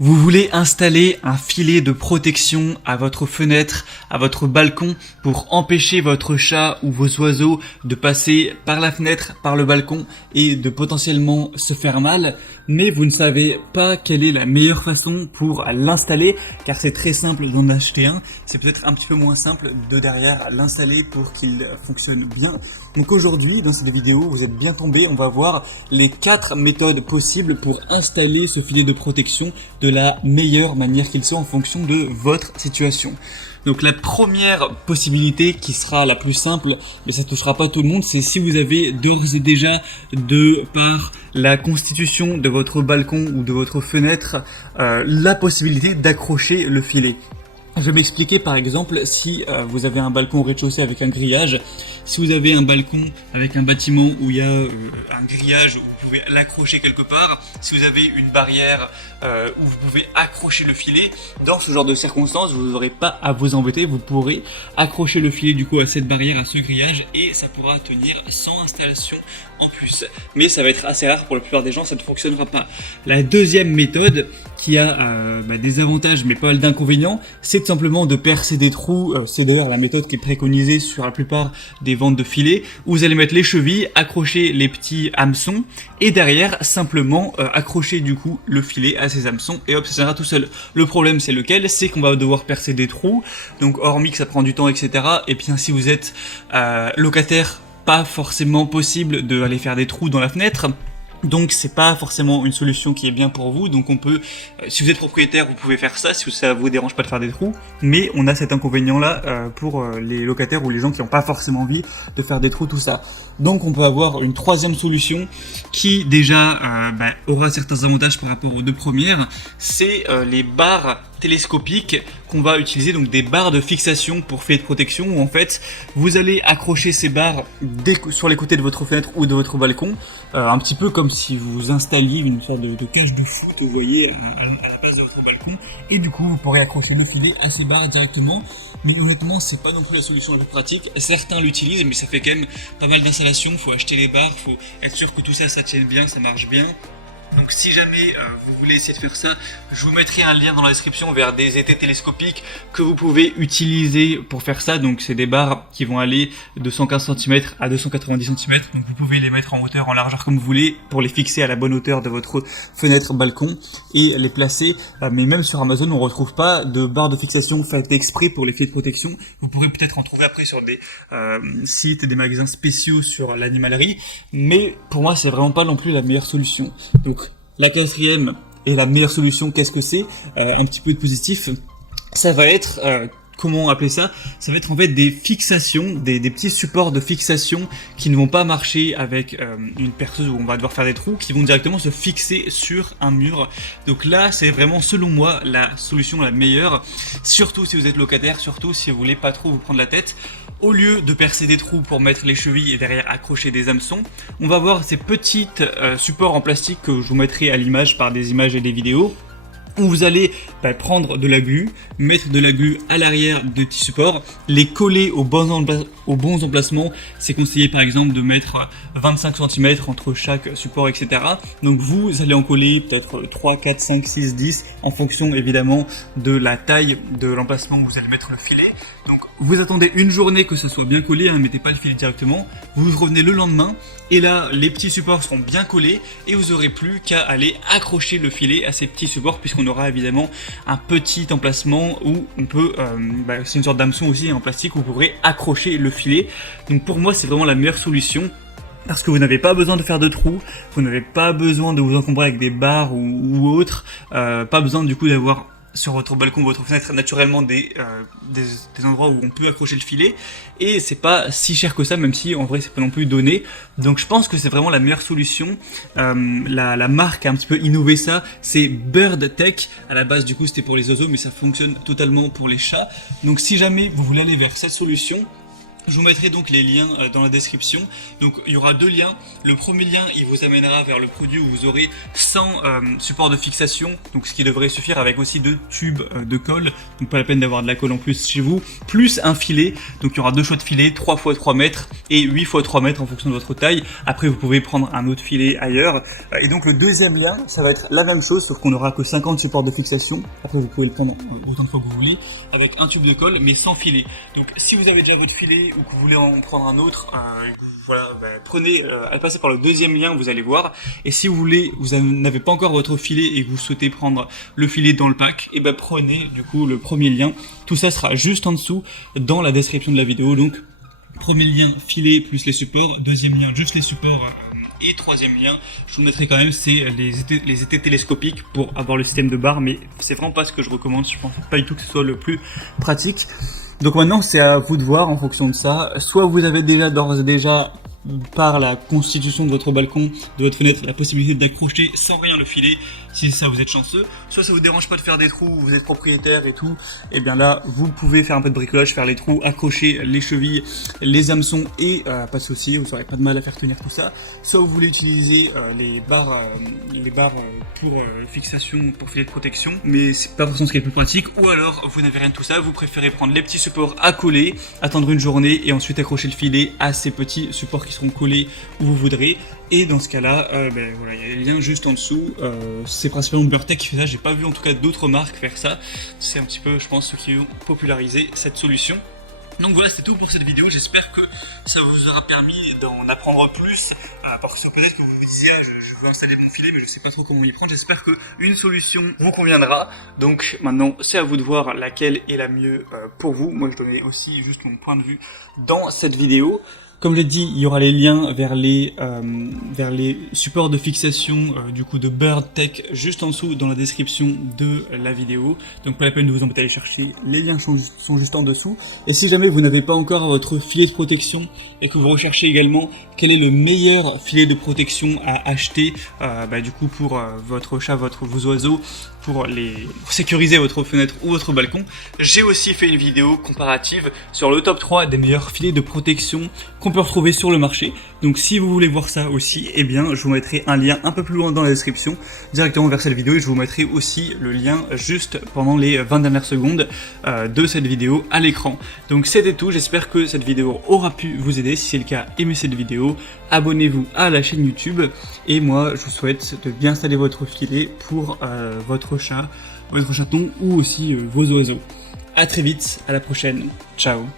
Vous voulez installer un filet de protection à votre fenêtre, à votre balcon pour empêcher votre chat ou vos oiseaux de passer par la fenêtre, par le balcon et de potentiellement se faire mal, mais vous ne savez pas quelle est la meilleure façon pour l'installer car c'est très simple d'en acheter un, c'est peut-être un petit peu moins simple de derrière l'installer pour qu'il fonctionne bien. Donc aujourd'hui dans cette vidéo vous êtes bien tombés, on va voir les 4 méthodes possibles pour installer ce filet de protection de la meilleure manière qu'il soit en fonction de votre situation. Donc la première possibilité qui sera la plus simple, mais ça touchera pas tout le monde, c'est si vous avez d'ores et déjà de par la constitution de votre balcon ou de votre fenêtre la possibilité d'accrocher le filet. Je vais m'expliquer par exemple si vous avez un balcon au rez-de-chaussée avec un grillage, si vous avez un balcon avec un bâtiment où il y a un grillage où vous pouvez l'accrocher quelque part, si vous avez une barrière où vous pouvez accrocher le filet, dans ce genre de circonstances vous n'aurez pas à vous embêter, vous pourrez accrocher le filet du coup à cette barrière, à ce grillage et ça pourra tenir sans installation en plus. Mais ça va être assez rare pour la plupart des gens, ça ne fonctionnera pas. La deuxième méthode qui a des avantages mais pas mal d'inconvénients, c'est tout simplement de percer des trous, c'est d'ailleurs la méthode qui est préconisée sur la plupart des ventes de filets, où vous allez mettre les chevilles, accrocher les petits hameçons et derrière simplement accrocher du coup le filet à ces hameçons et hop ça tiendra tout seul. Le problème c'est lequel? C'est qu'on va devoir percer des trous, donc hormis que ça prend du temps etc. Et bien si vous êtes locataire, pas forcément possible d'aller faire des trous dans la fenêtre. Donc c'est pas forcément une solution qui est bien pour vous, donc on peut, si vous êtes propriétaire vous pouvez faire ça, si ça vous dérange pas de faire des trous, mais on a cet inconvénient là pour les locataires ou les gens qui n'ont pas forcément envie de faire des trous, tout ça. Donc on peut avoir une troisième solution qui déjà aura certains avantages par rapport aux deux premières, c'est les barres télescopiques qu'on va utiliser, donc des barres de fixation pour filet de protection où en fait vous allez accrocher ces barres sur les côtés de votre fenêtre ou de votre balcon, un petit peu comme si vous installiez une sorte de cage de foot, vous voyez, à la base de votre balcon, et du coup vous pourrez accrocher le filet à ces barres directement. Mais honnêtement c'est pas non plus la solution la plus pratique, certains l'utilisent mais ça fait quand même pas mal d'installations, faut acheter les barres, faut être sûr que tout ça tienne bien, ça marche bien. Donc si jamais vous voulez essayer de faire ça, je vous mettrai un lien dans la description vers des étais télescopiques que vous pouvez utiliser pour faire ça. Donc c'est des barres qui vont aller de 115 cm à 290 cm. Donc vous pouvez les mettre en hauteur, en largeur comme vous voulez pour les fixer à la bonne hauteur de votre fenêtre, balcon et les placer. Mais même sur Amazon on ne retrouve pas de barres de fixation faites exprès pour les filets de protection. Vous pourrez peut-être en trouver après sur des sites et des magasins spéciaux sur l'animalerie. Mais pour moi c'est vraiment pas non plus la meilleure solution. Donc la quatrième et la meilleure solution, qu'est-ce que c'est? Un petit peu de positif, ça va être, comment appeler ça? Ça va être en fait des fixations, des petits supports de fixation qui ne vont pas marcher avec une perceuse où on va devoir faire des trous, qui vont directement se fixer sur un mur. Donc là, c'est vraiment selon moi la solution la meilleure, surtout si vous êtes locataire, surtout si vous voulez pas trop vous prendre la tête. Au lieu de percer des trous pour mettre les chevilles et derrière accrocher des hameçons, on va avoir ces petits supports en plastique que je vous mettrai à l'image par des images et des vidéos, où vous allez prendre de la glu, mettre de la glu à l'arrière de petits supports, les coller aux bons emplacements. C'est conseillé par exemple de mettre 25 cm entre chaque support, etc. Donc vous allez en coller peut-être 3, 4, 5, 6, 10 en fonction évidemment de la taille de l'emplacement où vous allez mettre le filet. Donc vous attendez une journée que ça soit bien collé, mettez pas le filet directement, vous revenez le lendemain et là les petits supports seront bien collés et vous aurez plus qu'à aller accrocher le filet à ces petits supports puisqu'on aura évidemment un petit emplacement où on peut, c'est une sorte d'hameçon aussi en plastique où vous pourrez accrocher le filet. Donc pour moi c'est vraiment la meilleure solution. Parce que vous n'avez pas besoin de faire de trous, vous n'avez pas besoin de vous encombrer avec des barres ou autres, pas besoin du coup d'avoir sur votre balcon ou votre fenêtre naturellement des endroits où on peut accrocher le filet et c'est pas si cher que ça, même si en vrai c'est pas non plus donné. Donc je pense que c'est vraiment la meilleure solution. La marque a un petit peu innové ça, c'est Bird Tech. À la base du coup c'était pour les oiseaux mais ça fonctionne totalement pour les chats. Donc si jamais vous voulez aller vers cette solution, Je vous mettrai donc les liens dans la description. Donc il y aura 2 liens. Le premier lien, il vous amènera vers le produit où vous aurez 100 supports de fixation, donc ce qui devrait suffire, avec aussi 2 tubes de colle, donc pas la peine d'avoir de la colle en plus chez vous, plus un filet. Donc il y aura 2 choix de filets, 3 x 3 mètres et 8 x 3 mètres en fonction de votre taille. Après vous pouvez prendre un autre filet ailleurs. Et donc le deuxième lien, ça va être la même chose, sauf qu'on n'aura que 50 supports de fixation. Après vous pouvez le prendre autant de fois que vous voulez, avec un tube de colle mais sans filet. Donc si vous avez déjà votre filet ou que vous voulez en prendre un autre, voilà, prenez, passez par le deuxième lien, vous allez voir. Et si vous n'avez pas encore votre filet et que vous souhaitez prendre le filet dans le pack, et prenez du coup le premier lien. Tout ça sera juste en dessous dans la description de la vidéo. Donc premier lien filet plus les supports, deuxième lien juste les supports. Et troisième lien, je vous mettrai quand même, c'est les étés télescopiques pour avoir le système de barre, mais c'est vraiment pas ce que je recommande. Je pense pas du tout que ce soit le plus pratique. Donc maintenant, c'est à vous de voir en fonction de ça. Soit vous avez d'ores et déjà, par la constitution de votre balcon, de votre fenêtre, la possibilité d'accrocher sans rien le filet, si ça vous êtes chanceux. Soit ça vous dérange pas de faire des trous, vous êtes propriétaire et tout, et bien là vous pouvez faire un peu de bricolage, faire les trous, accrocher les chevilles, les hameçons et pas de souci, vous n'aurez pas de mal à faire tenir tout ça. Soit vous voulez utiliser les barres pour fixation, pour filet de protection, mais c'est pas forcément ce qui est le plus pratique. Ou alors vous n'avez rien de tout ça, vous préférez prendre les petits supports à coller, attendre une journée et ensuite accrocher le filet à ces petits supports qui seront collés où vous voudrez. Et dans ce cas-là, voilà, il y a les liens juste en dessous. C'est principalement Burtech qui fait ça. J'ai pas vu en tout cas d'autres marques faire ça. C'est un petit peu, je pense, ceux qui ont popularisé cette solution. Donc voilà, c'est tout pour cette vidéo. J'espère que ça vous aura permis d'en apprendre plus. Parce que peut-être que vous vous disiez, je veux installer mon filet, mais je sais pas trop comment y prendre. J'espère qu'une solution vous conviendra. Donc maintenant, c'est à vous de voir laquelle est la mieux pour vous. Moi, je donnais aussi juste mon point de vue dans cette vidéo. Comme je l'ai dit, il y aura les liens vers les supports de fixation du coup de Burtech juste en dessous dans la description de la vidéo. Donc pas la peine de vous embêter à aller chercher, les liens sont juste en dessous. Et si jamais vous n'avez pas encore votre filet de protection et que vous recherchez également quel est le meilleur filet de protection à acheter du coup pour votre chat, vos oiseaux, pour sécuriser votre fenêtre ou votre balcon, j'ai aussi fait une vidéo comparative sur le top 3 des meilleurs filets de protection qu'on peut retrouver sur le marché. Donc si vous voulez voir ça aussi, eh bien je vous mettrai un lien un peu plus loin dans la description, directement vers cette vidéo, et je vous mettrai aussi le lien juste pendant les 20 dernières secondes de cette vidéo à l'écran. Donc c'était tout, j'espère que cette vidéo aura pu vous aider. Si c'est le cas, aimez cette vidéo, abonnez-vous à la chaîne YouTube, et moi je vous souhaite de bien installer votre filet pour votre chat, votre chaton ou aussi vos oiseaux. A très vite, à la prochaine, ciao.